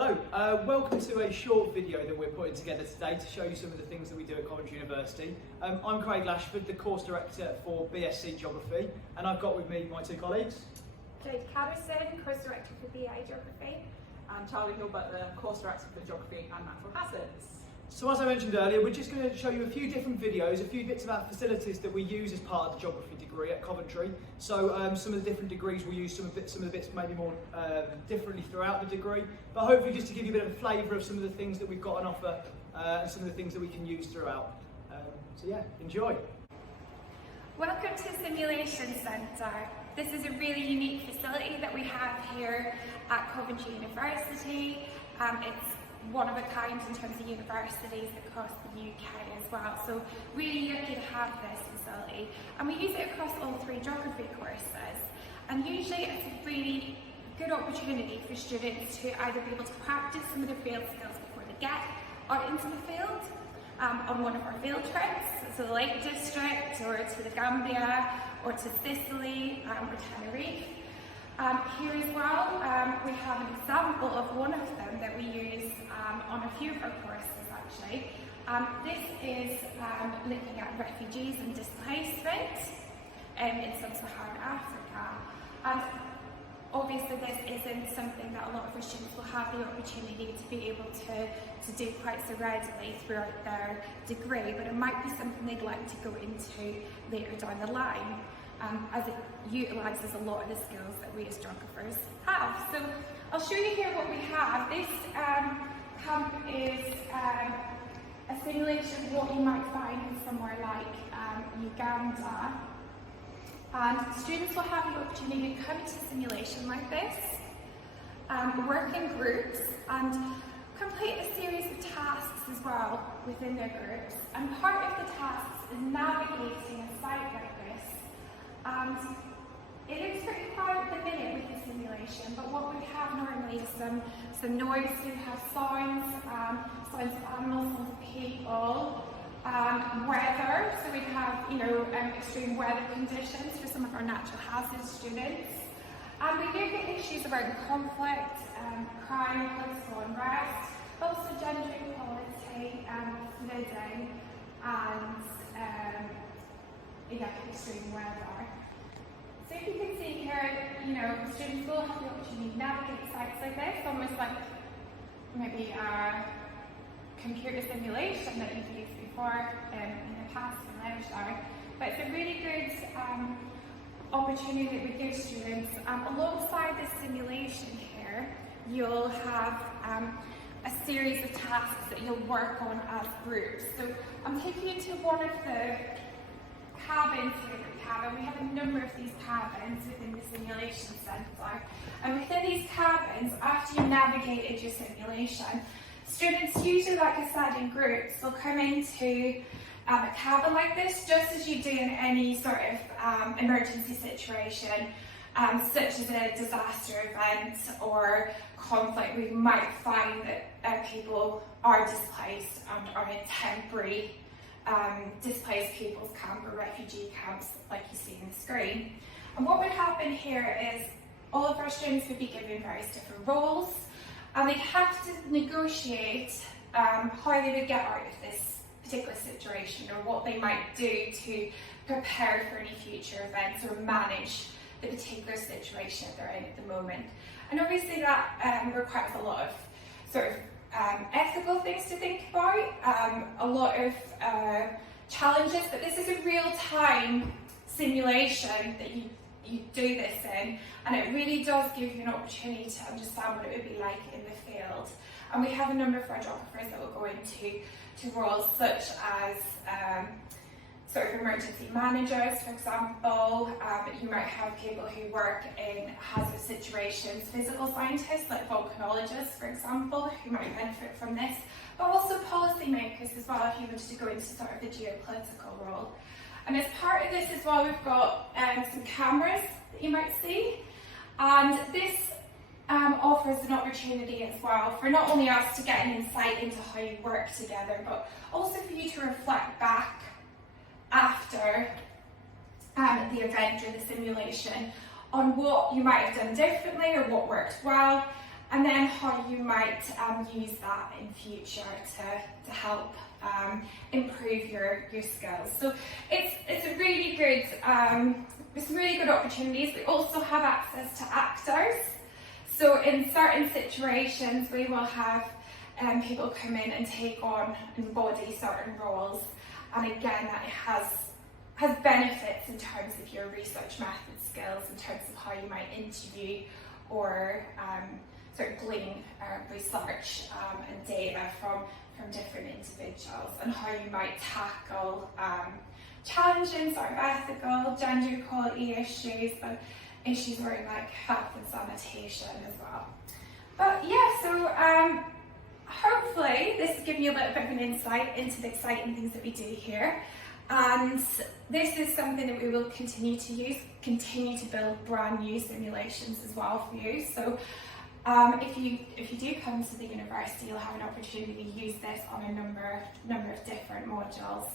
Hello, welcome to a short video that we're putting together today to show you some of the things that we do at Coventry University. I'm Craig Lashford, the course director for BSc Geography, and I've got with me my two colleagues. Jade Catterson, course director for BI Geography. And Charlie Hilbert, the course director for Geography and Natural Hazards. So as I mentioned earlier, we're just going to show you a few different videos, a few bits of our facilities that we use as part of the geography degree at Coventry. So some of the different degrees will use some of the bits maybe more differently throughout the degree, but hopefully just to give you a bit of a flavour of some of the things that we've got on offer and some of the things that we can use throughout. So yeah, enjoy. Welcome to Simulation Centre. This is a really unique facility that we have here at Coventry University. It's one of a kind in terms of universities across the UK as well, so really lucky to have this facility, and we use it across all three geography courses, and usually it's a really good opportunity for students to either be able to practice some of their field skills before they get out into the field on one of our field trips, so the Lake District or to the Gambia or to Sicily or Tenerife. Here as well, we have an example of one of them that we use on a few of our courses actually. This is looking at refugees and displacement in sub-Saharan Africa. And obviously this isn't something that a lot of our students will have the opportunity to be able to do quite so readily throughout their degree, but it might be something they'd like to go into later down the line. As it utilises a lot of the skills that we as geographers have. So I'll show you here what we have. This camp is a simulation of what you might find in somewhere like Uganda. And students will have the opportunity to come to a simulation like this, work in groups and complete a series of tasks as well within their groups. And part of the tasks is navigating a site like this. And it looks pretty quiet at the minute with the simulation, but what we have normally is some noise. We have sounds, sounds of animals, sounds of people, weather. So we have, extreme weather conditions for some of our natural hazards students. And we do get issues around conflict, crime, political unrest, also gender equality, flooding, and extreme weather. So if you can see here, students will have the opportunity to navigate sites like this, almost like maybe a computer simulation that you've used before in the past in leisure. But it's a really good opportunity that we give students. Alongside this simulation here, you'll have a series of tasks that you'll work on as groups. So I'm taking you to one of the cabins here that we have, and we have a number of these cabins within the simulation centre. And within these cabins, after you've navigated your simulation, students, usually like I said in groups, will come into a cabin like this, just as you do in any sort of emergency situation, such as a disaster event or conflict. We might find that people are displaced and are in temporary displaced people's camp or refugee camps like you see on the screen. And what would happen here is all of our students would be given various different roles, and they'd have to negotiate how they would get out of this particular situation, or what they might do to prepare for any future events or manage the particular situation that they're in at the moment. And obviously that requires a lot of sort of ethical things to think about, a lot of challenges, but this is a real-time simulation that you do this in, and it really does give you an opportunity to understand what it would be like in the field. And we have a number of our geographers that will go into roles such as sort of emergency managers, for example. You might have people who work in hazard situations, physical scientists like volcanologists, for example, who might benefit from this, but also policymakers as well, if you wanted to go into sort of the geopolitical role. And as part of this as well, we've got some cameras that you might see, and this offers an opportunity as well for not only us to get an insight into how you work together, but also for you to reflect back after the event or the simulation on what you might have done differently or what worked well, and then how you might use that in future to help improve your skills. So it's a really good, there's some really good opportunities. We also have access to actors. So in certain situations, we will have people come in and take on and embody certain roles, and again, that has benefits in terms of your research method skills, in terms of how you might interview or sort of glean research and data from different individuals, and how you might tackle challenging sort of ethical, gender equality issues, but issues around like health and sanitation as well. But yeah, so hopefully this has given you a little bit of an insight into the exciting things that we do here. And this is something that we will continue to use, continue to build brand new simulations as well for you. So if you do come to the university, you'll have an opportunity to use this on a number of different modules.